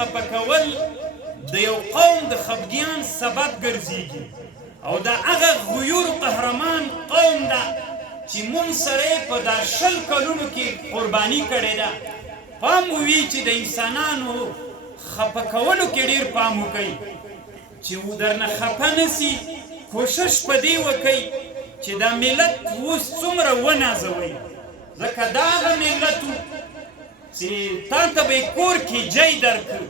خفه کول د یو قوم د خفګیان سبب ګرځېږي او د هغه غیور قهرمان قوم ده چې مونږ سره یې په دا 20 کلونو کې قرباني کړې ده. پام ووي چې د انسانانو خفه کولو کې ډېر پام وکئ چې و درنه خفه نه سي. کوشش په دې وکئ چې دا ملت اوس څومره ونازوئ، ځکه دا هغه ملت و چې تا ته به یې کور کې جای درکړو،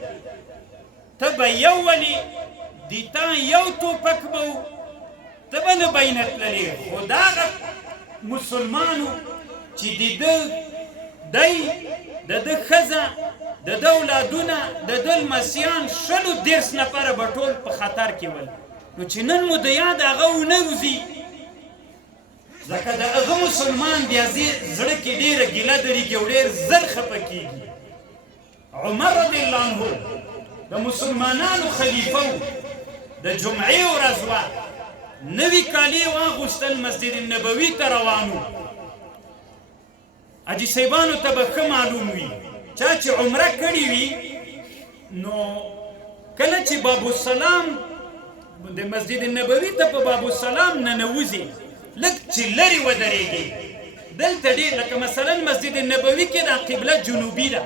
ته به یو ولې د تا یو ټوپک به و، ته به نه بینه تللې. خو دا هغه مسلمان و چې دی د ده ښځه د ده اولادونه د ده لمسیان 110 نفره به ټول په خطر کې ول. نو چې نن مو د یاد هغه ونه وځي، ځکه د هغه مسلمان بیا زړه کې ډېره ګیله درېږي او ډېر زر خفه کېږي. عمر رضی الله عنه د مسلمانانو خلیفه و، د جمعې ورځ وه، نوي کالي یې واغوستل، مسجد نبوي ته روان و. حاجي صاحبانو ته به ښه معلوم وي، چا چې عمره کړې وي نو کله چې باب السلام د مسجد نبوي ته په باب السلام ننوځي، لږ چې لرې ودرېږي. دلته ډېر لکه مثلا مسجد نبوي کې دا قبله جنوبي ده،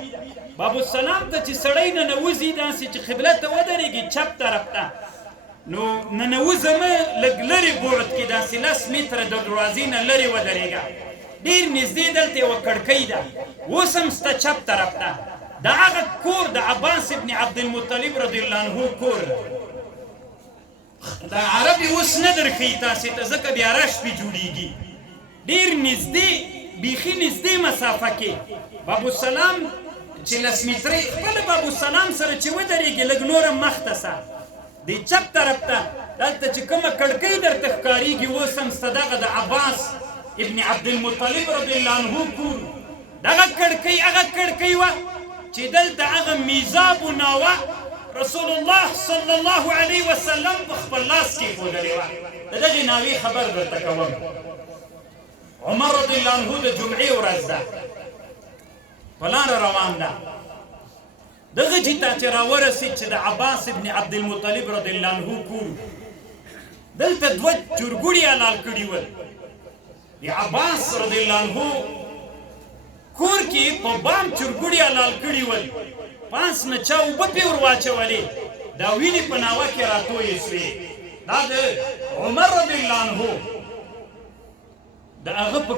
باب السلام ته چې سړی ننوځي داسې چې قبله ته ودرېږي چپ طرف ته، نو ننوځمه لږ لرې بعد کې داسې 10 متره د دروازې نه لرې ودرېږه. ډېر نږدې دلته یوه کړکۍ ده، اوس هم سته چپ طرف ته. د هغه کور د عباس ابن عبدالمطلب رضی الله عنه کور ده. دا عربي اوس نه درښیي تاسې ته، ځکه بیا رش پې جوړېږي. ډېر نږدې، بیخي نږدې مسافه کې باب السلام چې 10 مترې خپله باب السلام سره چې ودرېږي، لږ نوره مخته سه د چپ طرف ته دلته چې کومه کړکۍ درته ښکارېږي، اوس هم سته دغه د عباس ابن عبدالمطلب رضی الله عنه کور. دغه کړکۍ هغه کړکۍ وه چې دلته هغه میزاب و ناوه رسول الله صلی الله علیه وسلم په خپل لاس کې ښودلې وه. د دغې ناوې خبر درته کوم. عمر رضی الله عنه د جمعې ورځ ده، په لاره روان ده. دغه جې ته چې راورسېد چې د عباس ابن عبدالمطلب رضی الله عنه کور، دلته 2 چرګوړي حلال کړي ول. د عباس رضی الله عنه کور کې په بام چرګوړي حلال کړي ول، پاس نه چا اوبه پې ور واچولې، دا وینې په ناوه کې راتویې سوې. دا د عمر رضی الله عنه د هغه په